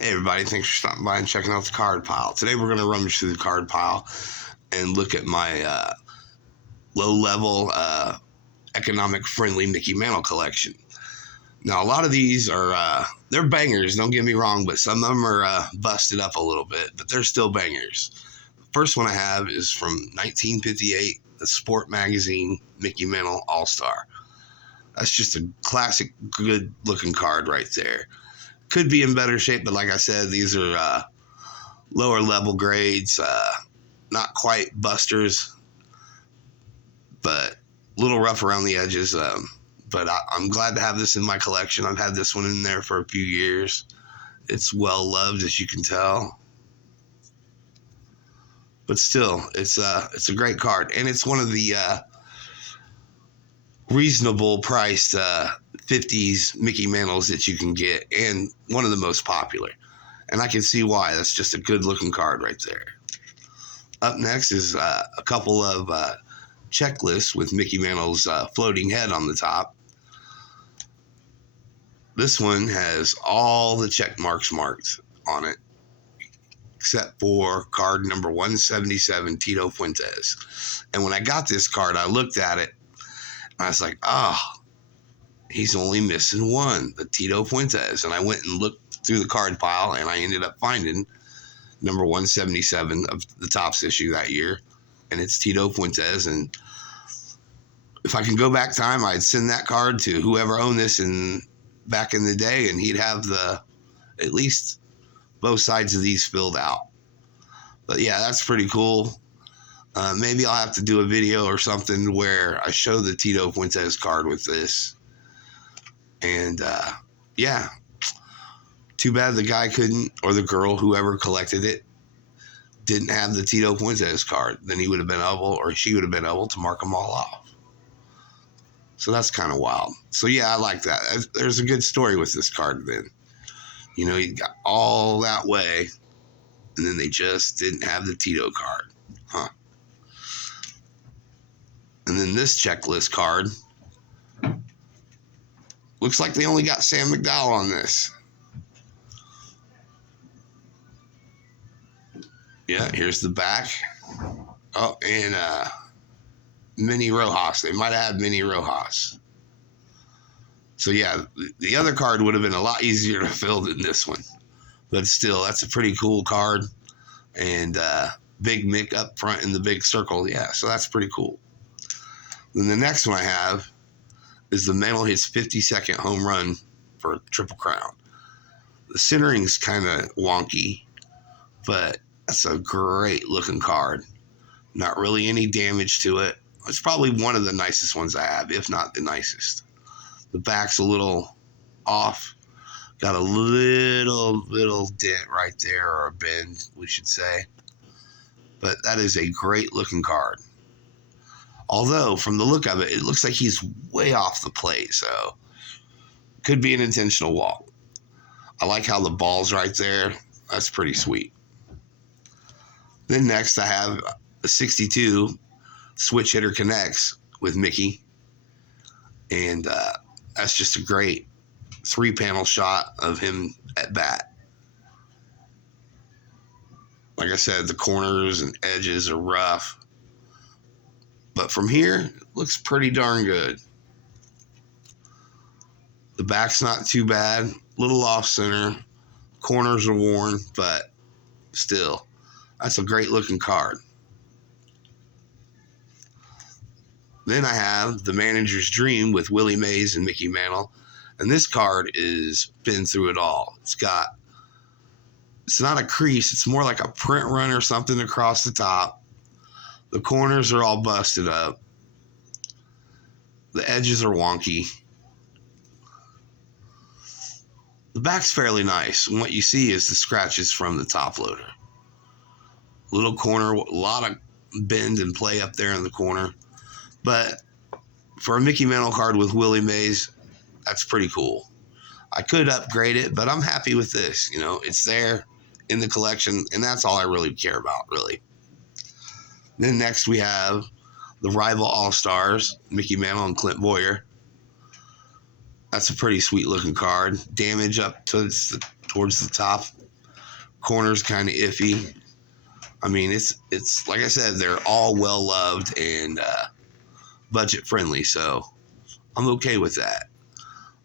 Hey everybody, thanks for stopping by and checking out the card pile. Today we're going to rummage through the card pile and look at my low-level, economic-friendly Mickey Mantle collection. Now, a lot of these are, they're bangers, don't get me wrong, but some of them are busted up a little bit, but they're still bangers. The first one I have is from 1958, the Sport Magazine Mickey Mantle All-Star. That's just a classic, good-looking card right there. Could be in better shape, but like I said, these are lower level grades, not quite busters, but a little rough around the edges. But I'm glad to have this in my collection. I've had this one in there for a few years. It's well loved, as you can tell. But still, it's a great card, and it's one of the reasonable priced 50s Mickey Mantles that you can get, and one of the most popular. And I can see why. That's just a good looking card right there. Up next is a couple of checklists with Mickey Mantle's floating head on the top. This one has all the check marks marked on it, except for card number 177, Tito Fuentes. And when I got this card, I looked at it, and I was like, he's only missing one, the Tito Fuentes. And I went and looked through the card pile, and I ended up finding number 177 of the Topps issue that year, and it's Tito Fuentes. And if I can go back time, I'd send that card to whoever owned this back in the day, and he'd have at least both sides of these filled out. But yeah, that's pretty cool. Maybe I'll have to do a video or something where I show the Tito Fuentes card with this. And yeah, too bad the guy couldn't, or the girl, whoever collected it, didn't have the Tito Fuentes card. Then he would have been able, or she would have been able to mark them all off. So that's kind of wild. So yeah, I like that. There's a good story with this card then. You know, he got all that way, and then they just didn't have the Tito card. Huh. And then this checklist card, looks like they only got Sam McDowell on this. Yeah, here's the back. Oh, and Minnie Rojas. They might have had Minnie Rojas. So yeah, the other card would have been a lot easier to fill than this one. But still, that's a pretty cool card. And Big Mick up front in the big circle. Yeah, so that's pretty cool. Then the next one I have is the Mantle hits 52nd home run for Triple Crown. The centering's kind of wonky, but that's a great looking card. Not really any damage to it. It's probably one of the nicest ones I have, if not the nicest. The back's a little off. Got a little dent right there, or a bend, we should say. But that is a great looking card. Although, from the look of it, it looks like he's way off the plate, so could be an intentional walk. I like how the ball's right there. That's pretty sweet. Then next I have the 62 Switch Hitter Connects with Mickey. And that's just a great 3-panel shot of him at bat. Like I said, the corners and edges are rough. But from here, it looks pretty darn good. The back's not too bad. Little off center. Corners are worn, but still, that's a great looking card. Then I have the Manager's Dream with Willie Mays and Mickey Mantle. And this card is been through it all. It's not a crease. It's more like a print run or something across the top. The corners are all busted up. The edges are wonky. The back's fairly nice. And what you see is the scratches from the top loader. Little corner, a lot of bend and play up there in the corner. But for a Mickey Mantle card with Willie Mays, that's pretty cool. I could upgrade it, but I'm happy with this. You know, it's there in the collection, and that's all I really care about, really. Then next we have the Rival All-Stars, Mickey Mantle and Clint Boyer. That's a pretty sweet looking card. Damage up towards the top Corner's kind of iffy. I mean, it's like I said, they're all well loved and budget friendly, so I'm okay with that.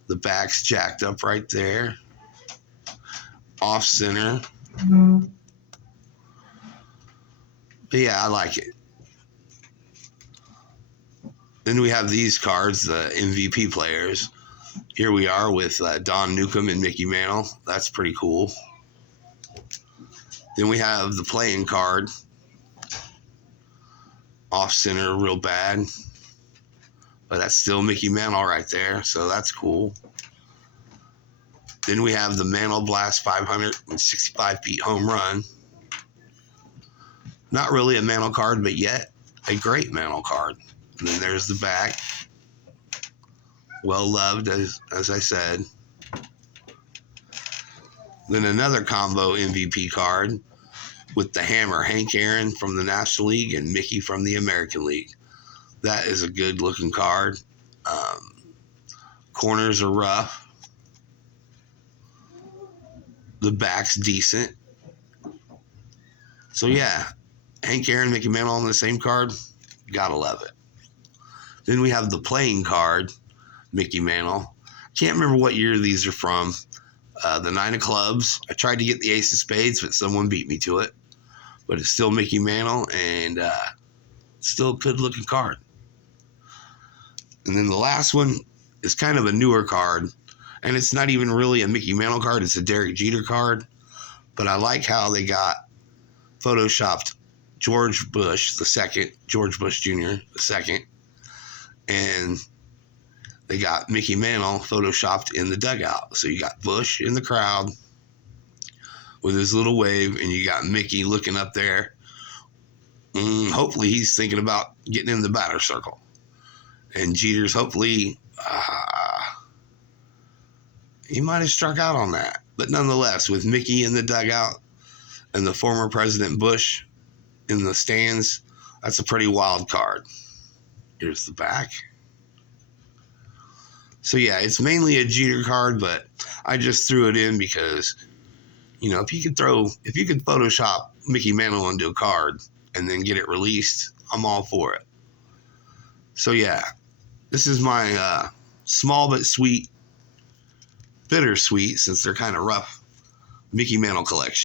The back's jacked up right there, off center. But yeah, I like it. Then we have these cards, the MVP players. Here we are with Don Newcomb and Mickey Mantle. That's pretty cool. Then we have the playing card, off center, real bad. But that's still Mickey Mantle right there, so that's cool. Then we have the Mantle Blast 565 feet home run. Not really a Mantle card, but yet a great Mantle card. And then there's the back. Well loved, as I said. Then another combo MVP card with the hammer, Hank Aaron from the National League and Mickey from the American League. That is a good looking card. Corners are rough. The back's decent. So yeah, Hank Aaron, Mickey Mantle on the same card. Gotta love it. Then we have the playing card, Mickey Mantle. Can't remember what year these are from. The 9 of clubs. I tried to get the ace of spades, but someone beat me to it. But it's still Mickey Mantle, and still a good looking card. And then the last one is kind of a newer card, and it's not even really a Mickey Mantle card. It's a Derek Jeter card. But I like how they got photoshopped George Bush II, George Bush Jr. II, and they got Mickey Mantle photoshopped in the dugout. So you got Bush in the crowd with his little wave, and you got Mickey looking up there. Hopefully he's thinking about getting in the batter circle. And Jeter's hopefully, he might have struck out on that. But nonetheless, with Mickey in the dugout and the former President Bush in the stands, that's a pretty wild card. Here's the back. So yeah, it's mainly a Jeter card, but I just threw it in because, you know, if you could Photoshop Mickey Mantle onto a card and then get it released, I'm all for it. So yeah, this is my small but sweet, bittersweet, since they're kind of rough, Mickey Mantle collection.